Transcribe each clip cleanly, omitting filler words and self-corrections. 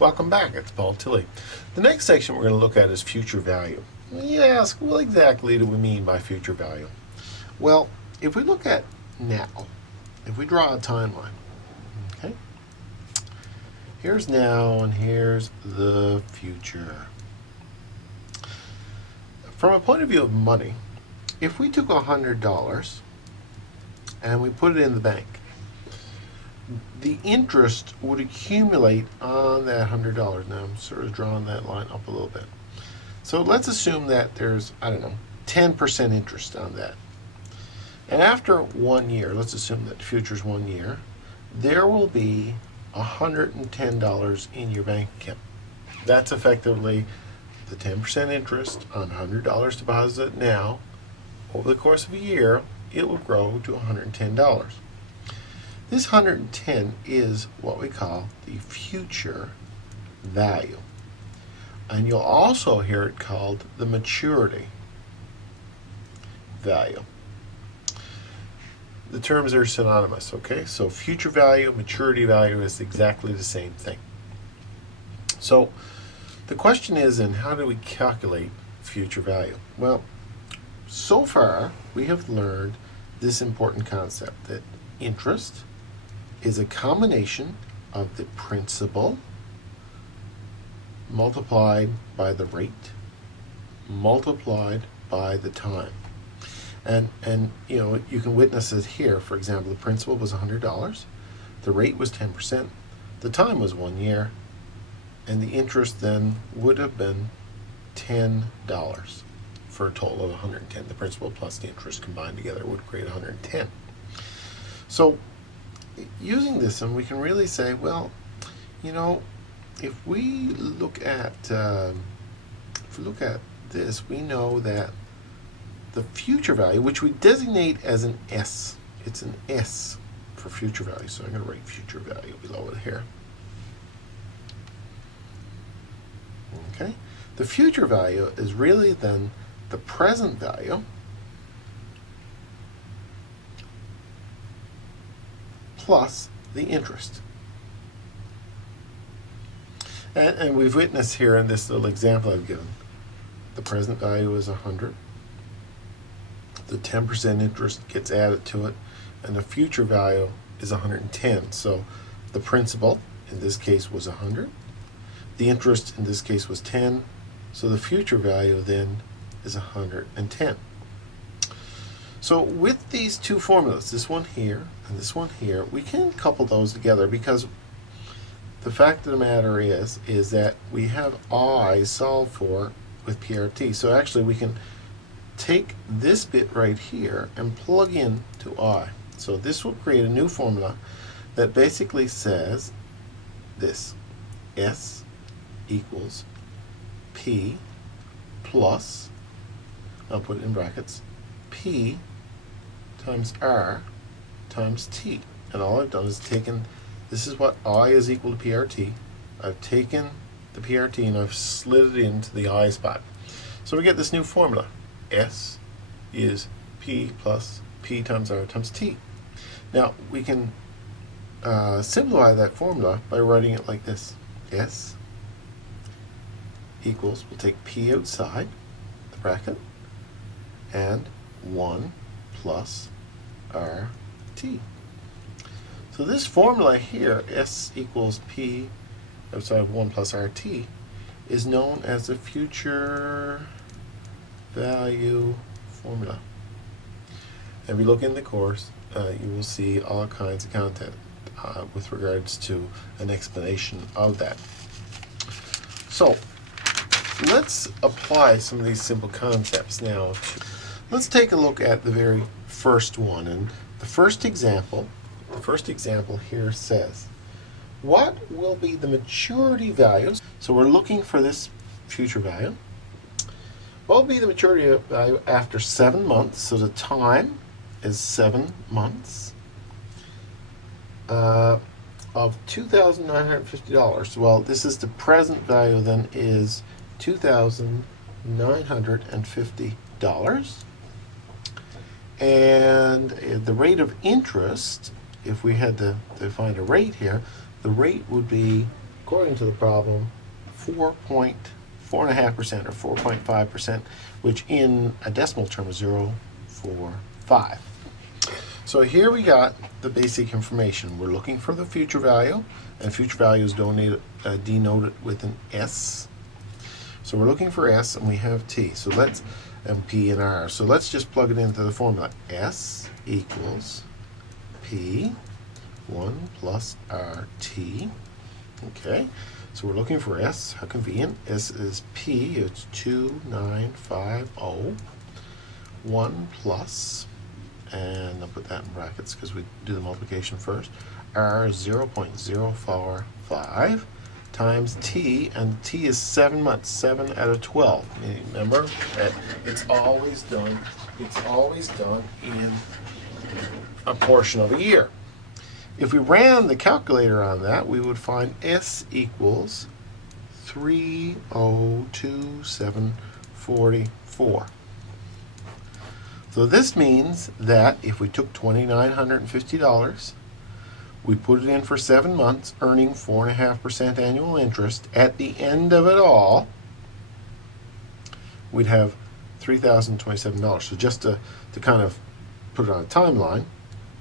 Welcome back, it's Paul Tilley. The next section we're going to look at is future value. You ask, what exactly do we mean by future value? Well, if we look at now, if we draw a timeline, okay? Here's now and here's the future. From a point of view of money, if we took $100 and we put it in the bank, the interest would accumulate on that $100. Now I'm sort of drawing that line up a little bit. So let's assume that there's, 10% interest on that. And after 1 year, let's assume that the future's 1 year, there will be $110 in your bank account. That's effectively the 10% interest on $100 deposited now. Over the course of a year, it will grow to $110. This 110 is what we call the future value. And you'll also hear it called the maturity value. The terms are synonymous, okay? So future value, maturity value is exactly the same thing. So the question is, then, how do we calculate future value? Well, so far we have learned this important concept that interest is a combination of the principal multiplied by the rate multiplied by the time. And you can witness it here. For example, the principal was $100, the rate was 10%, the time was 1 year, and the interest then would have been $10 for a total of 110. The principal plus the interest combined together would create 110. So using this, and we can really say, well, if we look at this, we know that the future value, which we designate as an S, it's an S for future value. So I'm going to write future value below it here. Okay, the future value is really then the present value plus the interest. And we've witnessed here in this little example I've given, the present value is 100, the 10% interest gets added to it, and the future value is 110. So the principal in this case was 100, the interest in this case was 10, so the future value then is 110. So with these two formulas, this one here and this one here, we can couple those together because the fact of the matter is that we have I solved for with PRT. So actually we can take this bit right here and plug in to I. So this will create a new formula that basically says this: S equals P plus, I'll put it in brackets, P times R times T. And all I've done is taken, this is what I is equal to PRT. I've taken the PRT and I've slid it into the I spot. So we get this new formula. S is P plus P times R times T. Now we can simplify that formula by writing it like this. S equals, we'll take P outside the bracket, and 1 plus RT. So this formula here, S equals P outside of 1 plus RT, is known as the future value formula. And if you look in the course, you will see all kinds of content with regards to an explanation of that. So let's apply some of these simple concepts now. Let's take a look at the very first one. And the first example here says, what will be the maturity values? So we're looking for this future value. What will be the maturity value after 7 months? So the time is 7 months of $2,950. Well, this is the present value then is $2,950. And the rate of interest, if we had to find a rate here, the rate would be according to the problem, 4.5% or 4.5%, which in a decimal term is 0.45. So here we got the basic information. We're looking for the future value, and future value is denoted with an S. So we're looking for S, and we have T. So let's, and P and R. So let's just plug it into the formula. S equals P 1 plus RT. Okay, so we're looking for S. How convenient. S is P. It's 2950. 1 plus, and I'll put that in brackets because we do the multiplication first. R is 0.045 times T, and T is 7 months, 7 out of 12. Remember, it's always done in a portion of a year. If we ran the calculator on that, we would find S equals 302744. So this means that if we took $2,950, we put it in for 7 months, earning 4.5% annual interest. At the end of it all, we'd have $3,027. So just to kind of put it on a timeline,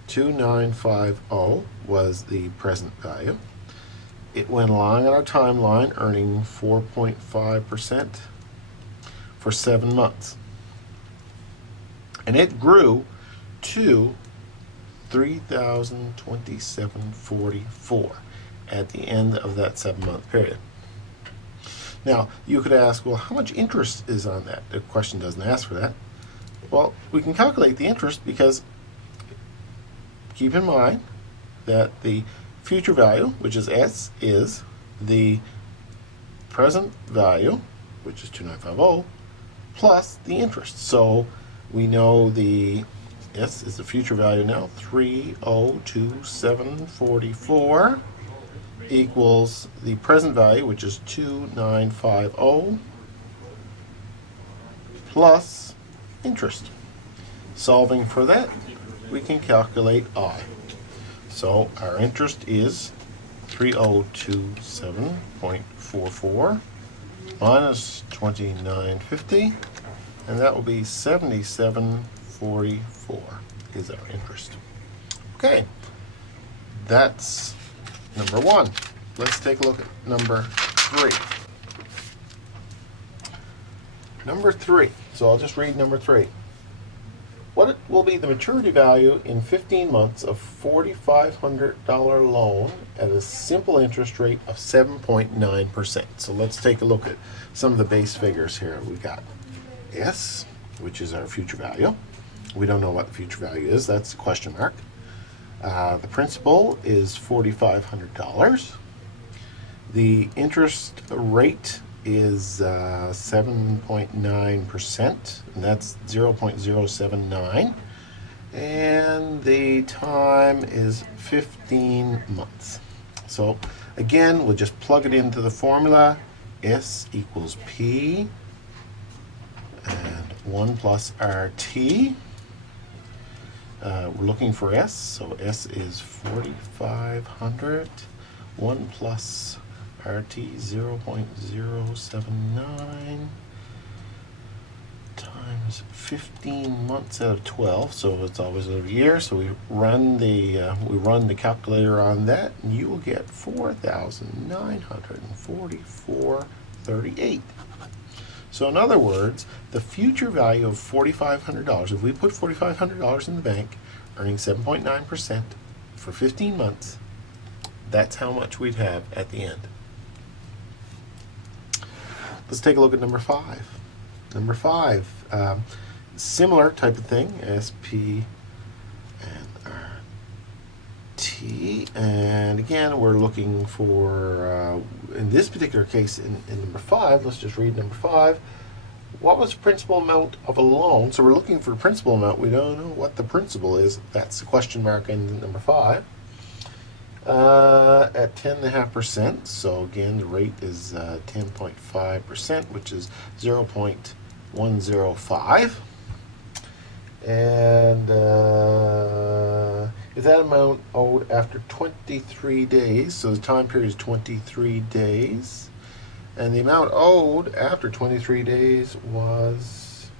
2950 was the present value. It went along on our timeline, earning 4.5% for 7 months. And it grew to $3,027.44 at the end of that 7-month period. Now, you could ask, well, how much interest is on that? The question doesn't ask for that. Well, we can calculate the interest because keep in mind that the future value, which is S, is the present value, which is 2950, plus the interest. So we know the S is the future value now, 302744 equals the present value, which is 2950, plus interest. Solving for that, we can calculate I. So our interest is 3027.44 minus 2950, and that will be 77.44 is our interest. Okay, that's number 1. Let's take a look at number 3. Number 3. So I'll just read number 3. What will be the maturity value in 15 months of $4,500 loan at a simple interest rate of 7.9%? So let's take a look at some of the base figures here. We got S, which is our future value. We don't know what the future value is. That's a question mark. The principal is $4,500. The interest rate is 7.9%, and that's 0.079. And the time is 15 months. So again, we'll just plug it into the formula. S equals P and 1 plus RT. We're looking for S, so S is 4,500. 1 plus RT 0.079 times 15 months out of 12, so it's always a year. So we run the calculator on that, and you will get 4,944.38. So in other words, the future value of $4,500, if we put $4,500 in the bank, earning 7.9% for 15 months, that's how much we'd have at the end. Let's take a look at number 5. Number 5, similar type of thing, SP and RT. And again, we're looking for, in this particular case, in number 5, let's just read number 5. What was the principal amount of a loan? So we're looking for the principal amount. We don't know what the principal is. That's the question mark in number 5. At 10.5%. So again, the rate is 10.5%, which is 0.105. And If that amount owed after 23 days, so the time period is 23 days, and the amount owed after 23 days was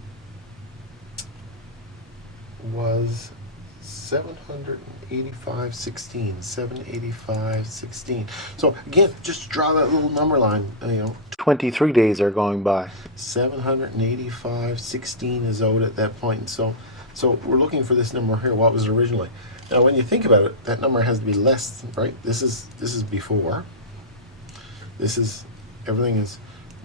785.16. 785.16. So again, just draw that little number line. 23 days are going by. 785.16 is owed at that point. So we're looking for this number here. What was it originally? Now, when you think about it, that number has to be less, right? This is before. This is everything is.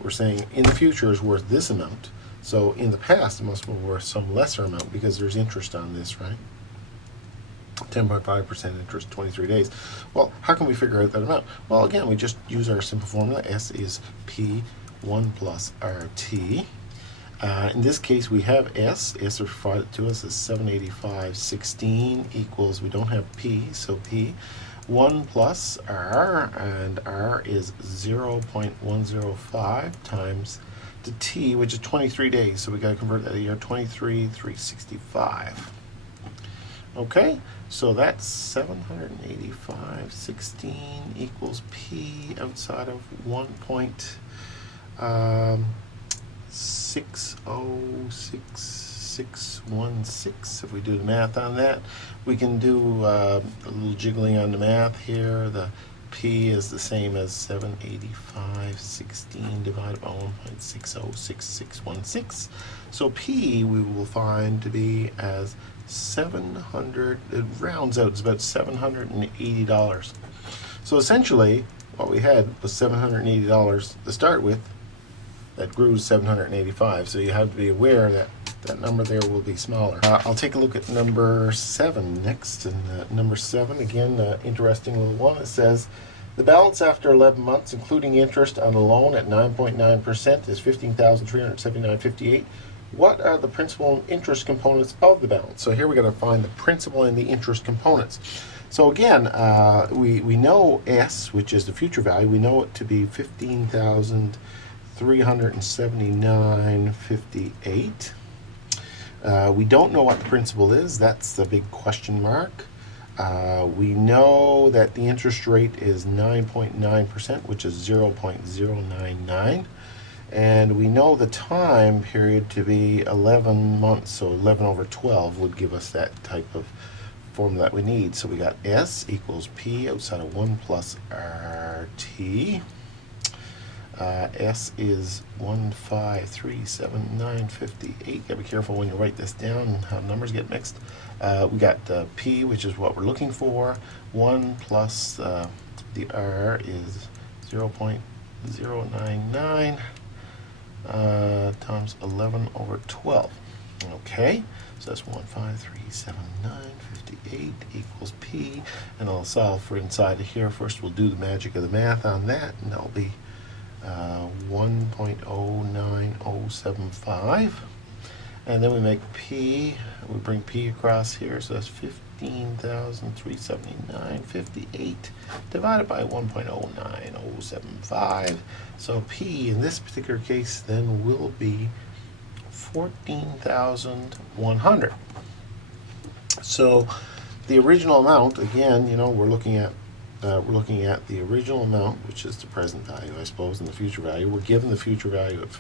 We're saying in the future is worth this amount. So in the past, it must be worth some lesser amount because there's interest on this, right? 10.5% interest, 23 days. Well, how can we figure out that amount? Well, again, we just use our simple formula. S is P1 plus RT. In this case, we have S. S is provided to us as 785.16 equals, we don't have P, so P. 1 plus R, and R is 0.105 times the T, which is 23 days. So we got to convert that to year 23,365. Okay, so that's 785.16 equals P outside of 1.606616. If we do the math on that, we can do a little jiggling on the math here. The P is the same as 785.16 divided by 1.606616. So P we will find to be as 700, it rounds out, it's about $780. So essentially, what we had was $780 to start with. That grew to 785. So you have to be aware that that number there will be smaller. I'll take a look at number 7 next. And number 7, again, interesting little one. It says, the balance after 11 months, including interest on a loan at 9.9%, is $15,379.58. What are the principal and interest components of the balance? So here we're going to find the principal and the interest components. So again, we know S, which is the future value, we know it to be $15,379.58. We don't know what the principal is. That's the big question mark. We know that the interest rate is 9.9%, which is 0.099. And we know the time period to be 11 months, so 11 over 12 would give us that type of formula that we need. So we got S equals P outside of 1 plus RT. S is 1537958. Gotta be careful when you write this down and how numbers get mixed. We got P, which is what we're looking for. 1 plus the R is 0.099 times 11 over 12. Okay, so that's 1537958 equals P, and I'll solve for inside of here. First, we'll do the magic of the math on that, and that'll be 1.09075, and then we make P, we bring P across here, so that's 15,379.58 divided by 1.09075. So P in this particular case then will be 14,100. So the original amount, again, we're looking at the original amount, which is the present value, I suppose, and the future value. We're given the future value of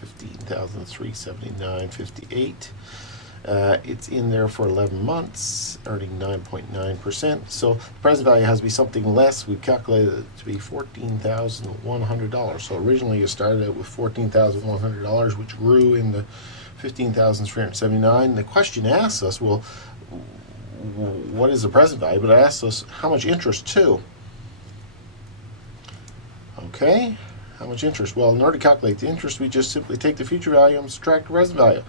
15,379.58. It's in there for 11 months, earning 9.9%. So the present value has to be something less. We've calculated it to be $14,100. So originally you started out with $14,100, which grew into 15,379. The question asks us, well, what is the present value? But it asks us how much interest too. Okay, how much interest? Well, in order to calculate the interest, we just simply take the future value and subtract the present value.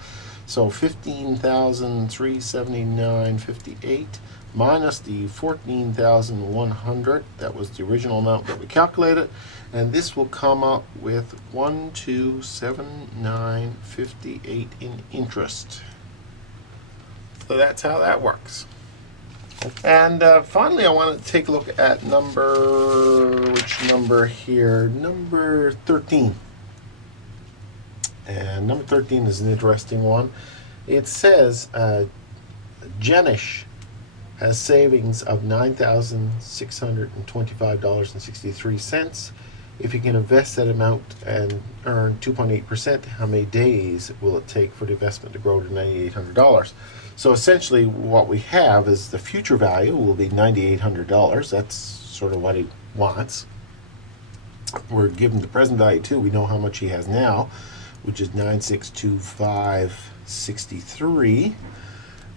So 15,379.58 minus the 14,100, that was the original amount that we calculated, and this will come up with 1,279.58 in interest. So that's how that works. And finally, I want to take a look at which number here? Number 13. And number 13 is an interesting one. It says, Janish has savings of $9,625.63. If you can invest that amount and earn 2.8%, how many days will it take for the investment to grow to $9,800? So essentially what we have is the future value will be $9,800. That's sort of what he wants. We're given the present value too. We know how much he has now, which is 9,625.63.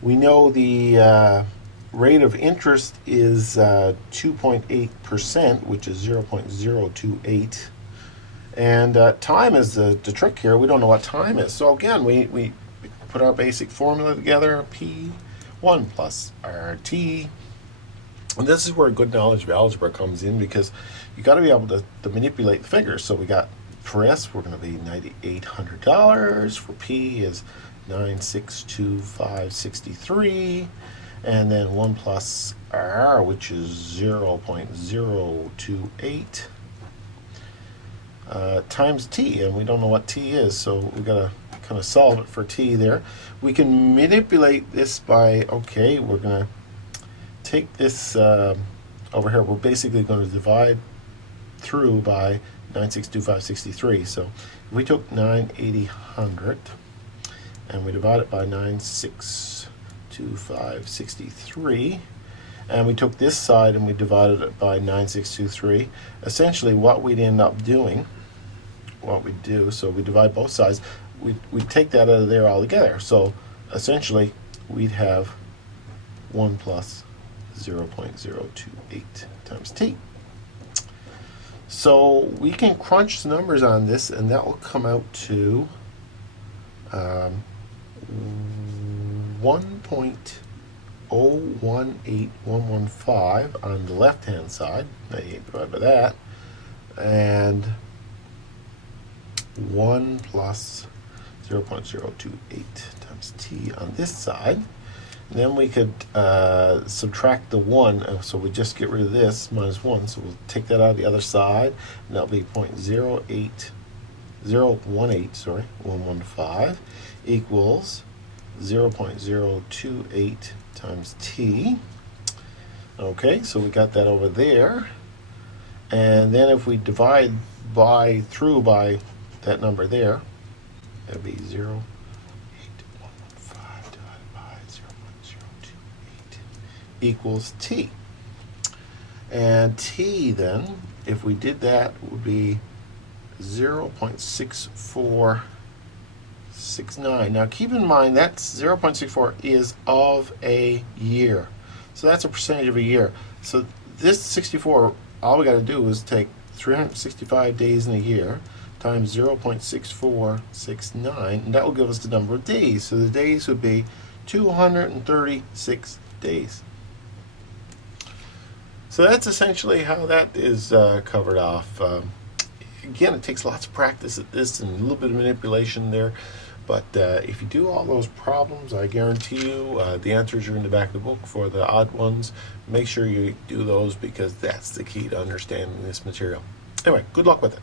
We know the rate of interest is 2.8%, which is 0.028. And time is the trick here. We don't know what time is. So again, we put our basic formula together, P1 plus RT. And this is where good knowledge of algebra comes in, because you got to be able to manipulate the figures. So we got, for S, we're going to be $9,800. For P is 9,625.63. And then 1 plus R, which is 0.028, times T. And we don't know what T is, so we've got to kind of solve it for T there. We can manipulate this by, okay, we're going to take this over here. We're basically going to divide through by 9,625.63. So if we took 9,800 and we divide it by 9,625.63, and we took this side and we divided it by 9,623, essentially what we'd end up doing, what we'd do, so we divide both sides, we'd take that out of there altogether. So essentially we'd have 1 plus 0.028 times T. So we can crunch the numbers on this, and that will come out to 1.018115 on the left hand side, 98 divided by that, and 1 plus 0.028 times T on this side. And then we could subtract the 1, so we just get rid of this, minus 1, so we'll take that out of the other side, and that'll be 115 equals 0.028 times T. Okay, so we got that over there. And then if we divide through by that number there, that'll be 0.8115 divided by 0.028 equals T. And T then, if we did that, would be 0.6469. Now keep in mind that's 0.64 is of a year. So that's a percentage of a year. So this 64, all we got to do is take 365 days in a year times 0.6469, and that will give us the number of days. So the days would be 236 days. So that's essentially how that is covered off. Again, it takes lots of practice at this and a little bit of manipulation there. But if you do all those problems, I guarantee you the answers are in the back of the book for the odd ones. Make sure you do those, because that's the key to understanding this material. Anyway, good luck with it.